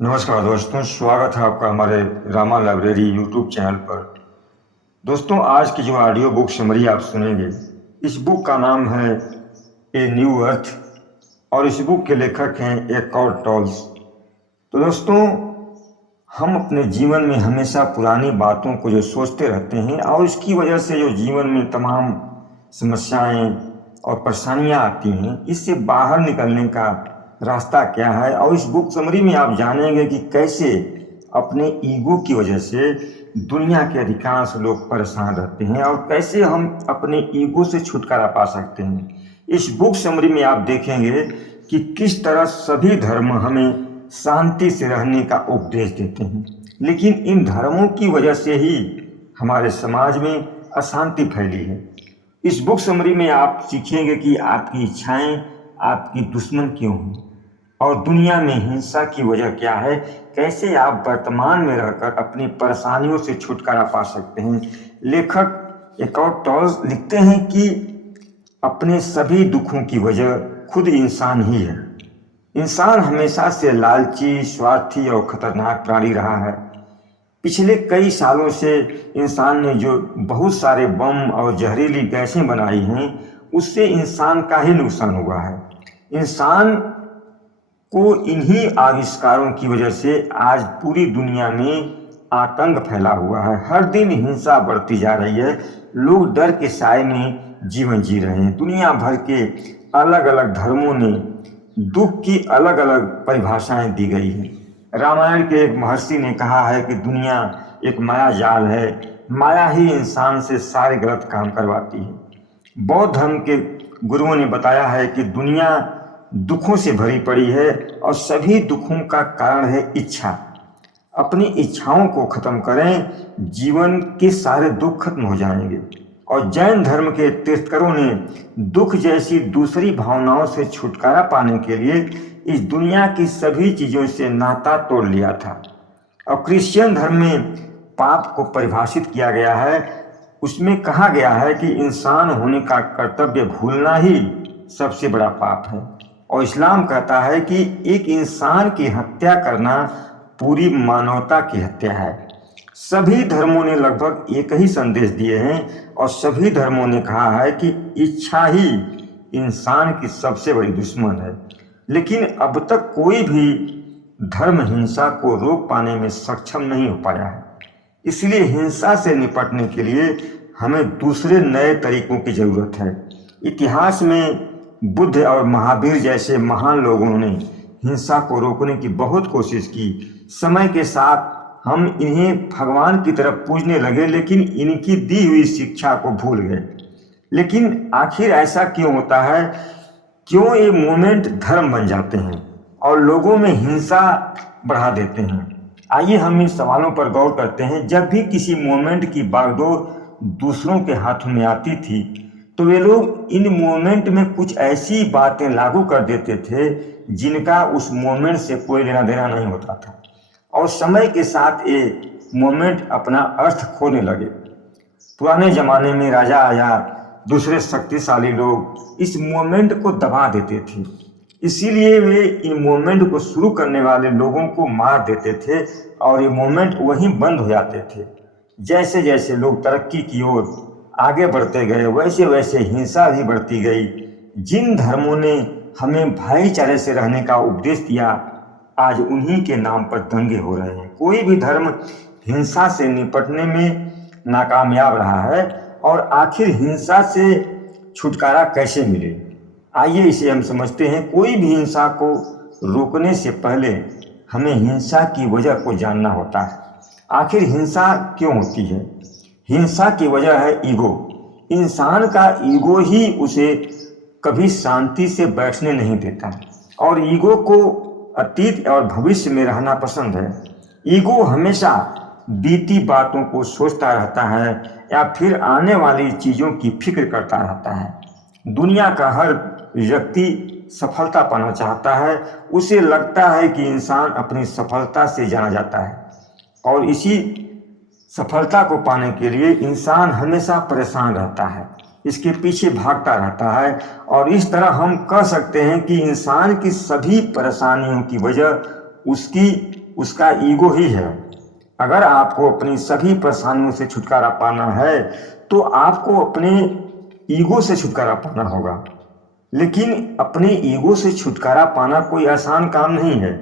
नमस्कार दोस्तों, स्वागत है आपका हमारे रामा लाइब्रेरी यूट्यूब चैनल पर। दोस्तों, आज की जो ऑडियो बुक समरी आप सुनेंगे, इस बुक का नाम है ए न्यू अर्थ और इस बुक के लेखक हैं एकॉर्ड टोल्स। तो दोस्तों, हम अपने जीवन में हमेशा पुरानी बातों को जो सोचते रहते हैं और इसकी वजह से जो जीवन में तमाम समस्याएं और परेशानियां आती हैं, इससे बाहर निकलने का रास्ता क्या है। और इस बुक समरी में आप जानेंगे कि कैसे अपने ईगो की वजह से दुनिया के अधिकांश लोग परेशान रहते हैं और कैसे हम अपने ईगो से छुटकारा पा सकते हैं। इस बुक समरी में आप देखेंगे कि किस तरह सभी धर्म हमें शांति से रहने का उपदेश देते हैं, लेकिन इन धर्मों की वजह से ही हमारे समाज में अशांति फैली है। इस बुक समरी में आप सीखेंगे कि आपकी इच्छाएं आपकी दुश्मन क्यों हैं और दुनिया में हिंसा की वजह क्या है, कैसे आप वर्तमान में रहकर अपनी परेशानियों से छुटकारा पा सकते हैं। लेखक एकॉर्ड टोल्स लिखते हैं कि अपने सभी दुखों की वजह खुद इंसान ही है। इंसान हमेशा से लालची, स्वार्थी और खतरनाक प्राणी रहा है। पिछले कई सालों से इंसान ने जो बहुत सारे बम और जहरीली गैसें बनाई हैं, उससे इंसान का ही नुकसान हुआ है। इंसान को इन्हीं आविष्कारों की वजह से आज पूरी दुनिया में आतंक फैला हुआ है। हर दिन हिंसा बढ़ती जा रही है, लोग डर के साए में जीवन जी रहे हैं। दुनिया भर के अलग अलग धर्मों ने दुख की अलग अलग परिभाषाएं दी गई हैं। रामायण के एक महर्षि ने कहा है कि दुनिया एक माया जाल है, माया ही इंसान से सारे गलत काम करवाती है। बौद्ध धर्म के गुरुओं ने बताया है कि दुनिया दुखों से भरी पड़ी है और सभी दुखों का कारण है इच्छा। अपनी इच्छाओं को खत्म करें, जीवन के सारे दुख खत्म हो जाएंगे। और जैन धर्म के तीर्थंकरों ने दुख जैसी दूसरी भावनाओं से छुटकारा पाने के लिए इस दुनिया की सभी चीजों से नाता तोड़ लिया था। और क्रिश्चियन धर्म में पाप को परिभाषित किया गया है। उसमें कहा गया है कि इंसान होने का कर्तव्य भूलना ही सबसे बड़ा पाप है। और इस्लाम कहता है कि एक इंसान की हत्या करना पूरी मानवता की हत्या है। सभी धर्मों ने लगभग एक ही संदेश दिए हैं और सभी धर्मों ने कहा है कि इच्छा ही इंसान की सबसे बड़ी दुश्मन है। लेकिन अब तक कोई भी धर्म हिंसा को रोक पाने में सक्षम नहीं हो पाया है। इसलिए हिंसा से निपटने के लिए हमें दूसरे नए तरीकों की जरूरत है। इतिहास में बुद्ध और महावीर जैसे महान लोगों ने हिंसा को रोकने की बहुत कोशिश की। समय के साथ हम इन्हें भगवान की तरफ पूजने लगे, लेकिन इनकी दी हुई शिक्षा को भूल गए। लेकिन आखिर ऐसा क्यों होता है? क्यों ये मूवमेंट धर्म बन जाते हैं और लोगों में हिंसा बढ़ा देते हैं? आइए हम इन सवालों पर गौर करते हैं। जब भी किसी मूवमेंट की बागडोर दूसरों के हाथों में आती थी, तो वे लोग इन मूवमेंट में कुछ ऐसी बातें लागू कर देते थे जिनका उस मूवमेंट से कोई लेना देना नहीं होता था। और समय के साथ ये मूवमेंट अपना अर्थ खोने लगे। पुराने जमाने में राजा या दूसरे शक्तिशाली लोग इस मूवमेंट को दबा देते थे, इसीलिए वे इन मूवमेंट को शुरू करने वाले लोगों को मार देते थे और ये मूवमेंट वहीं बंद हो जाते थे। जैसे जैसे लोग तरक्की की ओर आगे बढ़ते गए, वैसे वैसे हिंसा भी बढ़ती गई। जिन धर्मों ने हमें भाईचारे से रहने का उपदेश दिया, आज उन्हीं के नाम पर दंगे हो रहे हैं। कोई भी धर्म हिंसा से निपटने में नाकामयाब रहा है, और आखिर हिंसा से छुटकारा कैसे मिले, आइए इसे हम समझते हैं। कोई भी हिंसा को रोकने से पहले हमें हिंसा की वजह को जानना होता है। आखिर हिंसा क्यों होती है? हिंसा की वजह है ईगो। इंसान का ईगो ही उसे कभी शांति से बैठने नहीं देता, और ईगो को अतीत और भविष्य में रहना पसंद है। ईगो हमेशा बीती बातों को सोचता रहता है या फिर आने वाली चीजों की फिक्र करता रहता है। दुनिया का हर व्यक्ति सफलता पाना चाहता है। उसे लगता है कि इंसान अपनी सफलता से जाना जाता है, और इसी सफलता को पाने के लिए इंसान हमेशा परेशान रहता है, इसके पीछे भागता रहता है। और इस तरह हम कह सकते हैं कि इंसान की सभी परेशानियों की वजह उसकी उसका ईगो ही है। अगर आपको अपनी सभी परेशानियों से छुटकारा पाना है तो आपको अपने ईगो से छुटकारा पाना होगा। लेकिन अपने ईगो से छुटकारा पाना कोई आसान काम नहीं है।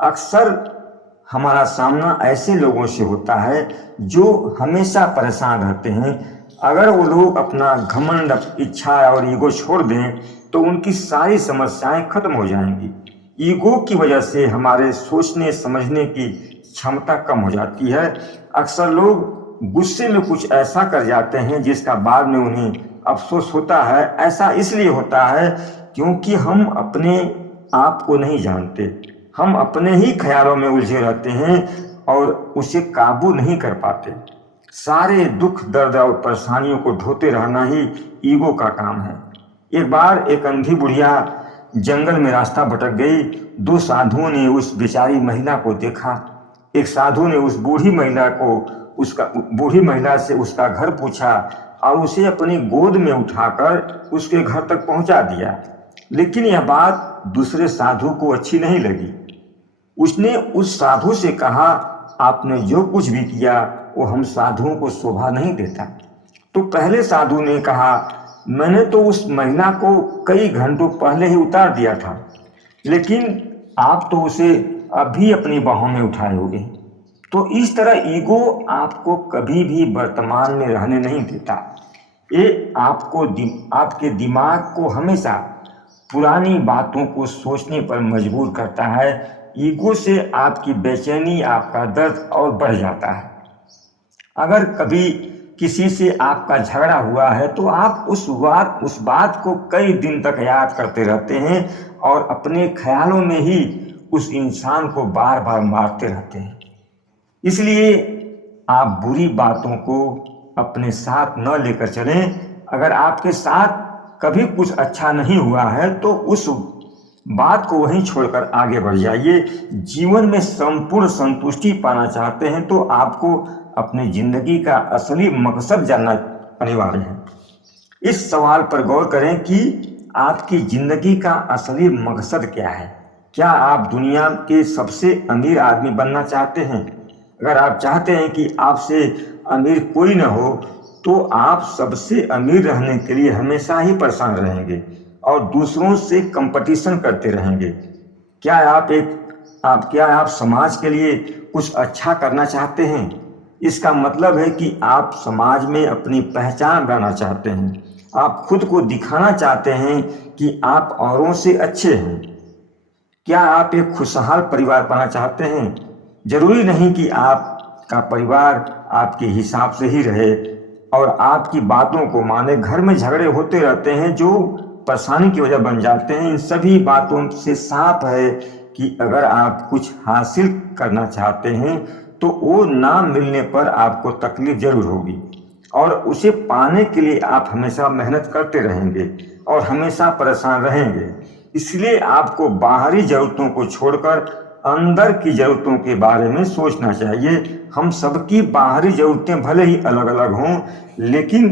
अक्सर हमारा सामना ऐसे लोगों से होता है जो हमेशा परेशान रहते हैं। अगर वो लोग अपना घमंड, इच्छा और ईगो छोड़ दें तो उनकी सारी समस्याएं खत्म हो जाएंगी। ईगो की वजह से हमारे सोचने समझने की क्षमता कम हो जाती है। अक्सर लोग गुस्से में कुछ ऐसा कर जाते हैं जिसका बाद में उन्हें अफसोस होता है। ऐसा इसलिए होता है क्योंकि हम अपने आप को नहीं जानते। हम अपने ही ख्यालों में उलझे रहते हैं और उसे काबू नहीं कर पाते। सारे दुख, दर्द और परेशानियों को ढोते रहना ही ईगो का काम है। एक बार एक अंधी बुढ़िया जंगल में रास्ता भटक गई। दो साधुओं ने उस बेचारी महिला को देखा। एक साधु ने उस बूढ़ी महिला से उसका घर पूछा और उसे अपनी गोद में उठाकर उसके घर तक पहुंचा दिया। लेकिन यह बात दूसरे साधु को अच्छी नहीं लगी। उसने उस साधु से कहा, आपने जो कुछ भी किया वो हम साधुओं को शोभा नहीं देता। तो पहले साधु ने कहा, मैंने तो उस महिला को कई घंटों पहले ही उतार दिया था, लेकिन आप तो उसे अभी अपनी बाहों में उठाए होगे। तो इस तरह ईगो आपको कभी भी वर्तमान में रहने नहीं देता। ये आपके दिमाग को हमेशा पुरानी बातों को सोचने पर मजबूर करता है। ईगो से आपकी बेचैनी, आपका दर्द और बढ़ जाता है। अगर कभी किसी से आपका झगड़ा हुआ है तो आप उस बात को कई दिन तक याद करते रहते हैं और अपने ख्यालों में ही उस इंसान को बार बार मारते रहते हैं। इसलिए आप बुरी बातों को अपने साथ न लेकर चलें। अगर आपके साथ कभी कुछ अच्छा नहीं हुआ है तो उस बात को वहीं छोड़कर आगे बढ़ जाइए। जीवन में संपूर्ण संतुष्टि पाना चाहते हैं तो आपको अपनी जिंदगी का असली मकसद जानना अनिवार्य है। इस सवाल पर गौर करें कि आपकी जिंदगी का असली मकसद क्या है। क्या आप दुनिया के सबसे अमीर आदमी बनना चाहते हैं? अगर आप चाहते हैं कि आपसे अमीर कोई न हो तो आप सबसे अमीर रहने के लिए हमेशा ही परेशान रहेंगे और दूसरों से कंपटीशन करते रहेंगे। क्या आप समाज के लिए कुछ अच्छा करना चाहते हैं? इसका मतलब है कि आप समाज में अपनी पहचान बनाना चाहते हैं। आप खुद को दिखाना चाहते हैं कि आप औरों से अच्छे हैं। क्या आप एक खुशहाल परिवार पाना चाहते हैं? जरूरी नहीं कि आपका परिवार आपके हिसाब से ही रहे और आपकी बातों को माने। घर में झगड़े होते रहते हैं जो परेशानी की वजह बन जाते हैं। इन सभी बातों से साफ है कि अगर आप कुछ हासिल करना चाहते हैं तो वो ना मिलने पर आपको तकलीफ जरूर होगी और उसे पाने के लिए आप हमेशा मेहनत करते रहेंगे और हमेशा परेशान रहेंगे। इसलिए आपको बाहरी जरूरतों को छोड़कर अंदर की जरूरतों के बारे में सोचना चाहिए। हम सबकी बाहरी जरूरतें भले ही अलग अलग हों, लेकिन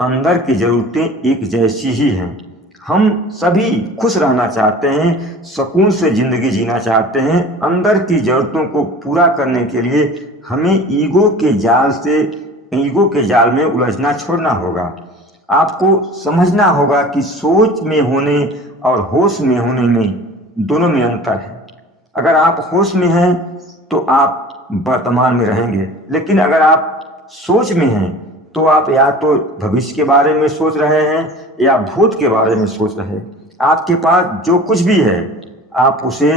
अंदर की जरूरतें एक जैसी ही हैं। हम सभी खुश रहना चाहते हैं, सुकून से जिंदगी जीना चाहते हैं। अंदर की जरूरतों को पूरा करने के लिए हमें ईगो के जाल में उलझना छोड़ना होगा। आपको समझना होगा कि सोच में होने और होश में होने में दोनों में अंतर है। अगर आप होश में हैं तो आप वर्तमान में रहेंगे, लेकिन अगर आप सोच में हैं तो आप या तो भविष्य के बारे में सोच रहे हैं या भूत के बारे में सोच रहे हैं। आपके पास जो कुछ भी है आप उसे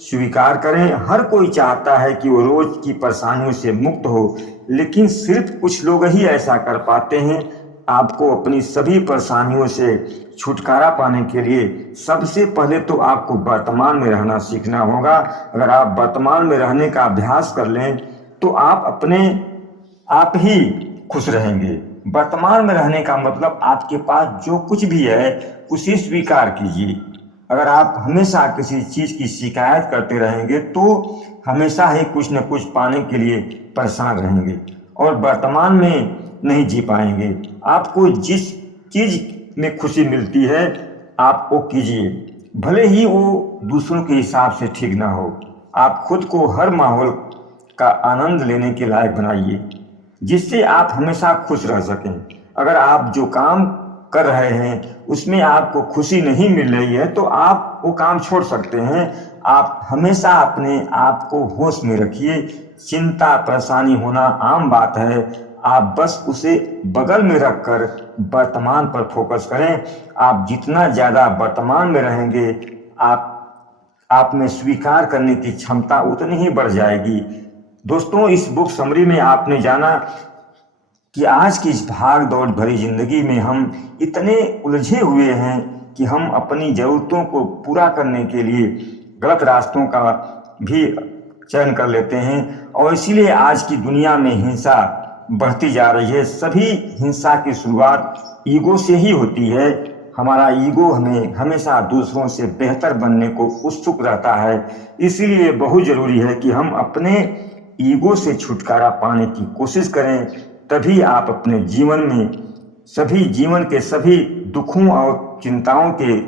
स्वीकार करें। हर कोई चाहता है कि वो रोज की परेशानियों से मुक्त हो, लेकिन सिर्फ कुछ लोग ही ऐसा कर पाते हैं। आपको अपनी सभी परेशानियों से छुटकारा पाने के लिए सबसे पहले तो आपको वर्तमान में रहना सीखना होगा। अगर आप वर्तमान में रहने का अभ्यास कर लें तो आप अपने आप ही खुश रहेंगे। वर्तमान में रहने का मतलब आपके पास जो कुछ भी है उसे स्वीकार कीजिए। अगर आप हमेशा किसी चीज की शिकायत करते रहेंगे तो हमेशा ही कुछ न कुछ पाने के लिए परेशान रहेंगे और वर्तमान में नहीं जी पाएंगे। आपको जिस चीज में खुशी मिलती है आप वो कीजिए, भले ही वो दूसरों के हिसाब से ठीक ना हो। आप खुद को हर माहौल का आनंद लेने के लायक बनाइए, जिससे आप हमेशा खुश रह सकें। अगर आप जो काम कर रहे हैं उसमें आपको खुशी नहीं मिल रही है तो आप वो काम छोड़ सकते हैं। आप हमेशा अपने आप को होश में रखिए। चिंता परेशानी होना आम बात है, आप बस उसे बगल में रखकर वर्तमान पर फोकस करें। आप जितना ज़्यादा वर्तमान में रहेंगे, आप में स्वीकार करने की क्षमता उतनी ही बढ़ जाएगी। दोस्तों, इस बुक समरी में आपने जाना कि आज की इस भाग दौड़ भरी जिंदगी में हम इतने उलझे हुए हैं कि हम अपनी ज़रूरतों को पूरा करने के लिए गलत रास्तों का भी चयन कर लेते हैं, और इसीलिए आज की दुनिया में हिंसा बढ़ती जा रही है। सभी हिंसा की शुरुआत ईगो से ही होती है। हमारा ईगो हमें हमेशा दूसरों से बेहतर बनने को उत्सुक रहता है। इसीलिए बहुत ज़रूरी है कि हम अपने ईगो से छुटकारा पाने की कोशिश करें, तभी आप अपने जीवन के सभी दुखों और चिंताओं के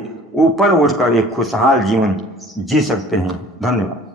ऊपर उठकर एक खुशहाल जीवन जी सकते हैं। धन्यवाद।